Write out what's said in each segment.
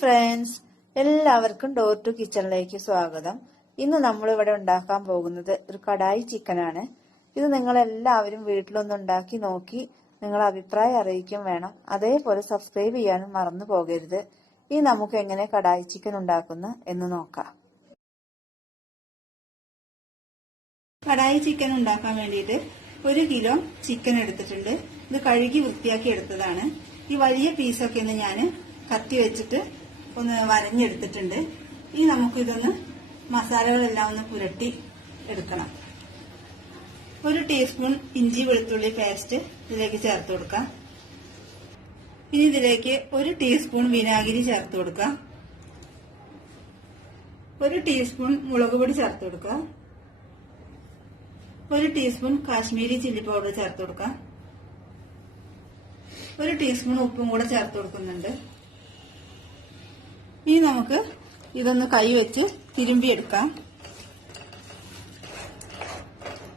Friends, എല്ലാവർക്കും door to കിച്ചണിലേക്ക് സ്വാഗതം. ഇന്ന് നമ്മൾ ഇവിടെ ഉണ്ടാക്കാൻ പോകുന്നത് ഒരു കടായി ചിക്കനാണ്. ഇത് നിങ്ങൾ എല്ലാവരും വീട്ടിലൊന്ന് ഉണ്ടാക്കി നോക്കി നിങ്ങൾ അഭിപ്രായം അറിയിക്കും വേണം. അതേപോലെ സബ്സ്ക്രൈബ് ചെയ്യാനും മറന്നു പോകരുത്. ഇനി നമുക്ക് എങ്ങനെ കടായി ചിക്കൻ ഉണ്ടാക്കുന്നു എന്ന് നോക്കാം. കടായി ചിക്കൻ ഉണ്ടാക്കാൻ വേണ്ടിയിട്ട് 1 കിലോ ചിക്കൻ എടുത്തിട്ടുണ്ട്. ഇത് കഴുകി വൃത്തിയാക്കി എടുത്തതാണ്. ഈ വലിയ പീസൊക്കെ ഒന്ന് ഞാൻ കത്തി വെച്ചിട്ട് ഒന്ന് വരഞ്ഞെടുത്തിട്ടുണ്ട്. ഇനി നമുക്ക് ഇതൊന്ന് മസാലകളെല്ലാം ഒന്ന് പുരട്ടി എടുക്കണം. 1 ടീസ്പൂൺ ഇഞ്ചി വെളുത്തുള്ളി പേസ്റ്റ് ഇതിലേക്ക് ചേർത്ത് കൊടുക്കാം. ഇനി ഇതിലേക്ക് 1 ടീസ്പൂൺ വിനാഗിരി ചേർത്ത് കൊടുക്കാം. 1 ടീസ്പൂൺ മുളക് പൊടി ചേർത്ത് കൊടുക്കാം. 1 ടീസ്പൂൺ കാശ്മീരി ചില്ലി പൗഡർ ചേർത്ത് കൊടുക്കാം. 1 ടീസ്പൂൺ ഉപ്പും കൂടെ ചേർത്ത് കൊടുക്കുന്നുണ്ട്. ഇനി നമുക്ക് ഇതൊന്ന് കൈ വെച്ച് തിരുമ്പിയെടുക്കാം.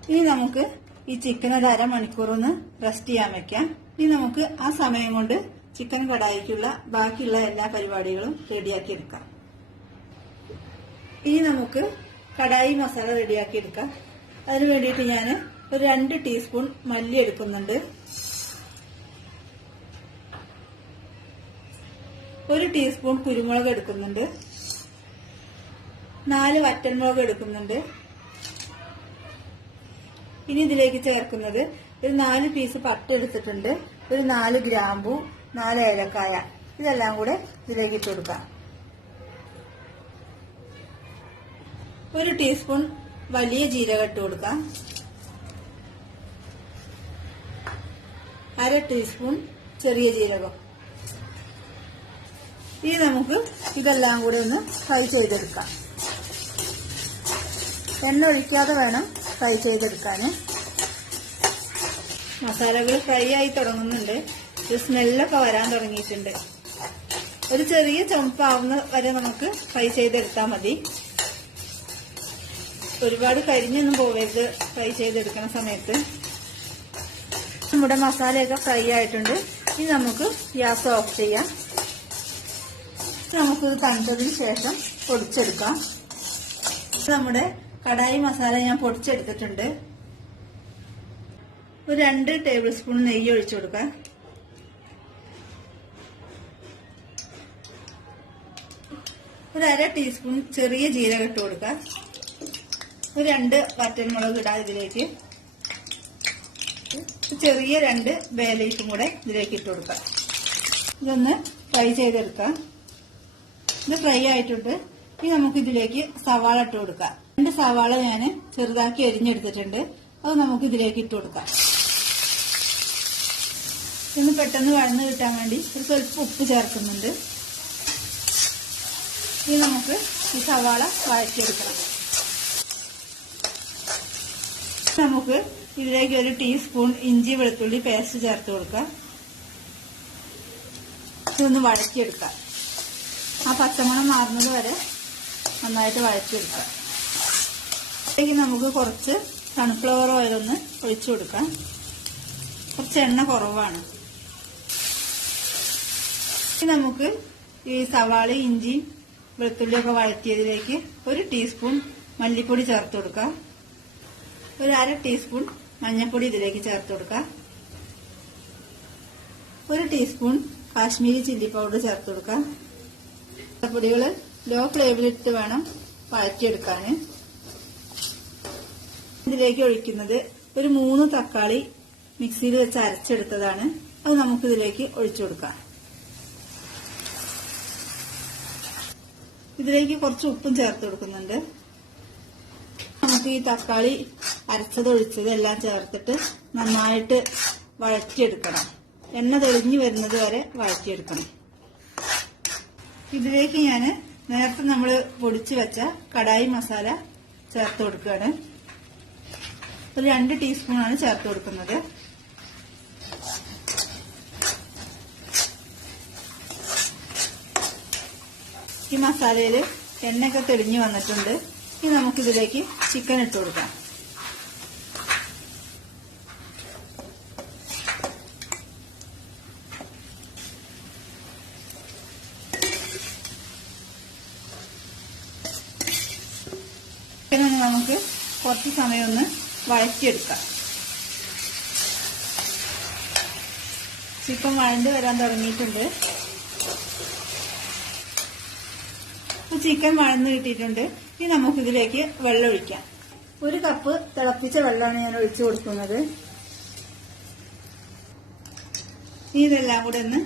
ഇനി നമുക്ക് ഈ ചിക്കൻ ഒരു അരമണിക്കൂറൊന്ന് റെസ്റ്റ് ചെയ്യാൻ വെക്കാം. ഇനി നമുക്ക് ആ സമയം കൊണ്ട് ചിക്കൻ കടായിക്കുള്ള ബാക്കിയുള്ള എല്ലാ പരിപാടികളും റെഡിയാക്കി എടുക്കാം. ഇനി നമുക്ക് കടായി മസാല റെഡിയാക്കി എടുക്കാം. അതിന് വേണ്ടിയിട്ട് ഞാൻ ഒരു 2 ടീസ്പൂൺ മല്ലി എടുക്കുന്നുണ്ട്. 1 ടീസ്പൂൺ കുരുമുളക് എടുക്കുന്നുണ്ട്. 4 വറ്റൽമുളക് എടുക്കുന്നുണ്ട്. ഇനി ഇതിലേക്ക് ചേർക്കുന്നത് ഒരു 4 പീസ് പട്ട എടുത്തിട്ടുണ്ട്. ഒരു 4 ഗ്രാമ്പു, 4 ഏലക്കായ, ഇതെല്ലാം കൂടെ ഇതിലേക്ക് ഇട്ട് കൊടുക്കാം. 1 ടീസ്പൂൺ വലിയ ജീരകം ഇട്ട് കൊടുക്കാം. 1/2 ടീസ്പൂൺ ചെറിയ ജീരകം. ഇനി നമുക്ക് ഇതെല്ലാം കൂടെ ഒന്ന് ഫ്രൈ ചെയ്തെടുക്കാം. എണ്ണ ഒഴിക്കാതെ വേണം ഫ്രൈ ചെയ്തെടുക്കാൻ. മസാലകൾ ഫ്രൈ ആയി തുടങ്ങുന്നുണ്ട്. ഒരു സ്മെല്ലൊക്കെ വരാൻ തുടങ്ങിയിട്ടുണ്ട്. ഒരു ചെറിയ ചുമപ്പാവുന്ന വരെ നമുക്ക് ഫ്രൈ ചെയ്തെടുത്താൽ മതി. ഒരുപാട് കരിഞ്ഞൊന്നും പോവരുത് ഫ്രൈ ചെയ്തെടുക്കുന്ന സമയത്ത്. നമ്മുടെ മസാലയൊക്കെ ഫ്രൈ ആയിട്ടുണ്ട്. ഇനി നമുക്ക് ഗ്യാസ് ഓഫ് ചെയ്യാം. നമുക്കിത് തണുത്തതിന് ശേഷം പൊടിച്ചെടുക്കാം. നമ്മുടെ കടായി മസാല ഞാൻ പൊടിച്ചെടുത്തിട്ടുണ്ട്. ഒരു 2 ടേബിൾ സ്പൂൺ നെയ്യ് ഒഴിച്ചു കൊടുക്കാം. ഒരു 1/2 ടീസ്പൂൺ ചെറിയ ജീരകം ഇട്ട് കൊടുക്കാം. ഒരു 2 വറ്റൽമുളക് ഇടാം ഇതിലേക്ക്. ചെറിയ 2 ബേ ലീഫും കൂടെ ഇതിലേക്ക് ഇട്ട് കൊടുക്കാം. ഇതൊന്ന് ഫ്രൈ ചെയ്തെടുക്കാം. ഇത് ഫ്രൈ ആയിട്ടുണ്ട്. ഇനി നമുക്ക് ഇതിലേക്ക് സവാള ഇട്ട് കൊടുക്കാം. 2 സവാള ഞാൻ ചെറുതാക്കി അരിഞ്ഞെടുത്തിട്ടുണ്ട്. അത് നമുക്ക് ഇതിലേക്ക് ഇട്ട് കൊടുക്കാം. ഇന്ന് പെട്ടെന്ന് വഴന്ന് കിട്ടാൻ വേണ്ടി ഒരു സ്വല്പം ഉപ്പ് ചേർക്കുന്നുണ്ട്. ഇനി നമുക്ക് ഈ സവാള വഴറ്റിയെടുക്കണം. നമുക്ക് ഇതിലേക്ക് 1 ടീസ്പൂൺ ഇഞ്ചി വെളുത്തുള്ളി പേസ്റ്റ് ചേർത്ത് കൊടുക്കാം. ഇതൊന്ന് വഴറ്റിയെടുക്കാം. ആ പച്ചമണം മാറുന്നത് വരെ നന്നായിട്ട് വഴറ്റിയെടുക്കാം. ഇതിലേക്ക് നമുക്ക് കുറച്ച് സൺഫ്ലവർ ഓയിൽ ഒന്ന് ഒഴിച്ചു കൊടുക്കാം. കുറച്ച് എണ്ണ കുറവാണ്. ഇനി നമുക്ക് ഈ സവാള ഇഞ്ചി വെളുത്തുള്ളിയൊക്കെ വഴറ്റിയതിലേക്ക് 1 ടീസ്പൂൺ മല്ലിപ്പൊടി ചേർത്ത് കൊടുക്കാം. ഒരു 1/2 ടീസ്പൂൺ മഞ്ഞൾപ്പൊടി ഇതിലേക്ക് ചേർത്ത് കൊടുക്കാം. 1 ടീസ്പൂൺ കാശ്മീരി ചില്ലി പൗഡർ ചേർത്ത് കൊടുക്കാം. പൊടികൾ ലോ ഫ്ലെയിമിലിട്ട് വേണം വഴറ്റിയെടുക്കാൻ. ഇതിലേക്ക് ഒഴിക്കുന്നത് ഒരു 3 തക്കാളി മിക്സിയിൽ വെച്ച് അരച്ചെടുത്തതാണ്. അത് നമുക്ക് ഇതിലേക്ക് ഒഴിച്ചു കൊടുക്കാം. ഇതിലേക്ക് കുറച്ച് ഉപ്പും ചേർത്ത് കൊടുക്കുന്നുണ്ട്. നമുക്ക് ഈ തക്കാളി അരച്ചത് ഒഴിച്ചത് എല്ലാം ചേർത്തിട്ട് നന്നായിട്ട് വഴറ്റിയെടുക്കണം. എണ്ണ തെളിഞ്ഞു വരുന്നത് വരെ വഴറ്റിയെടുക്കണം. ഇതിലേക്ക് ഞാൻ നേരത്തെ നമ്മൾ പൊടിച്ചു വെച്ച കടായി മസാല ചേർത്ത് കൊടുക്കുകയാണ്. ഒരു 2 ടീസ്പൂണാണ് ചേർത്ത് കൊടുക്കുന്നത്. ഈ മസാലയിൽ എണ്ണയൊക്കെ തെളിഞ്ഞു വന്നിട്ടുണ്ട്. ഇനി നമുക്കിതിലേക്ക് ചിക്കൻ ഇട്ട് കൊടുക്കാം. പിന്നെ നമുക്ക് കുറച്ച് സമയം ഒന്ന് വഴറ്റിയെടുക്കാം. ചിക്കൻ വഴണ്ട് വരാൻ തുടങ്ങിയിട്ടുണ്ട്. ചിക്കൻ വഴന്ന് കിട്ടിയിട്ടുണ്ട്. ഇനി നമുക്കിതിലേക്ക് വെള്ളം ഒഴിക്കാം. 1 കപ്പ് തിളപ്പിച്ച വെള്ളമാണ് ഞാൻ ഒഴിച്ചു കൊടുക്കുന്നത്. ഇനി ഇതെല്ലാം കൂടെ ഒന്ന്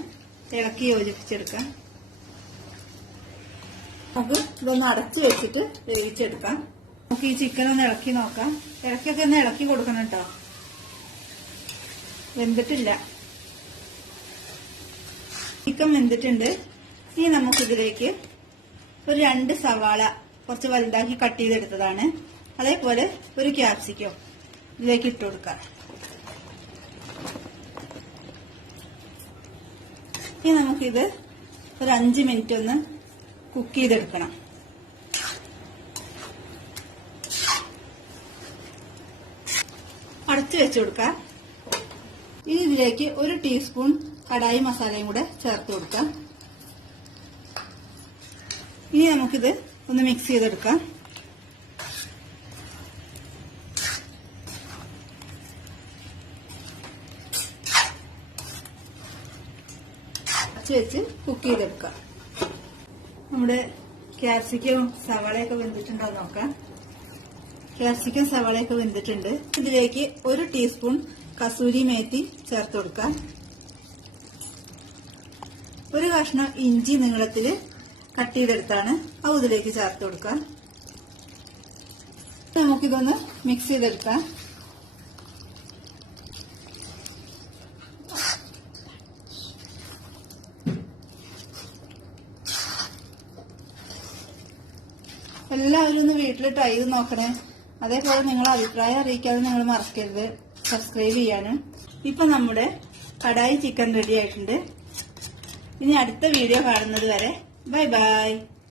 ഇളക്കി യോജിപ്പിച്ചെടുക്കാം. നമുക്ക് ഇതൊന്ന് അടച്ചു വെച്ചിട്ട് വേവിച്ചെടുക്കാം. നമുക്ക് ഈ ചിക്കൻ ഒന്ന് ഇളക്കി നോക്കാം. ഇളക്കിയൊക്കെ ഒന്ന് ഇളക്കി കൊടുക്കണം കേട്ടോ. വെന്തിട്ടില്ല. ചിക്കൻ വെന്തിട്ടുണ്ട്. ഇനി നമുക്കിതിലേക്ക് ഒരു 2 സവാള കുറച്ച് വലുതാക്കി കട്ട് ചെയ്തെടുത്തതാണ്, അതേപോലെ ഒരു ക്യാപ്സിക്കം ഇതിലേക്ക് ഇട്ട് കൊടുക്കാം. ഇനി നമുക്കിത് ഒരു 5 മിനിറ്റ് ഒന്ന് കുക്ക് ചെയ്തെടുക്കണം. അടച്ചു വെച്ചു കൊടുക്കാം. ഇനി ഇതിലേക്ക് 1 ടീസ്പൂൺ കടായി മസാലയും കൂടെ ചേർത്ത് കൊടുക്കാം. ഇനി നമുക്കിത് ഒന്ന് മിക്സ് ചെയ്തെടുക്കാം. വെച്ച് കുക്ക് ചെയ്തെടുക്കാം. നമ്മുടെ ക്യാപ്സിക്കവും സവാളയൊക്കെ വെന്തിട്ടുണ്ടോ നോക്കാം. ക്യാപ്സിക്കം സവാളയൊക്കെ വെന്തിട്ടുണ്ട്. ഇതിലേക്ക് 1 ടീസ്പൂൺ കസൂരി മേത്തി ചേർത്ത് കൊടുക്കാം. 1 കഷ്ണം ഇഞ്ചി നീളത്തില് കട്ട് ചെയ്തെടുത്താണ്, അത് ഇതിലേക്ക് ചേർത്ത് കൊടുക്കാം. നമുക്കിതൊന്ന് മിക്സ് ചെയ്തെടുക്കാം. എല്ലാവരും ഒന്ന് വീട്ടിൽ ട്രൈ ചെയ്ത് നോക്കണേ. അതേപോലെ നിങ്ങളുടെ അഭിപ്രായം അറിയിക്കാതെ നിങ്ങൾ മറക്കരുത് സബ്സ്ക്രൈബ് ചെയ്യാനും. ഇപ്പൊ നമ്മുടെ കടായി ചിക്കൻ റെഡി ആയിട്ടുണ്ട്. ഇനി അടുത്ത വീഡിയോ കാണുന്നത് വരെ ബൈ ബൈ.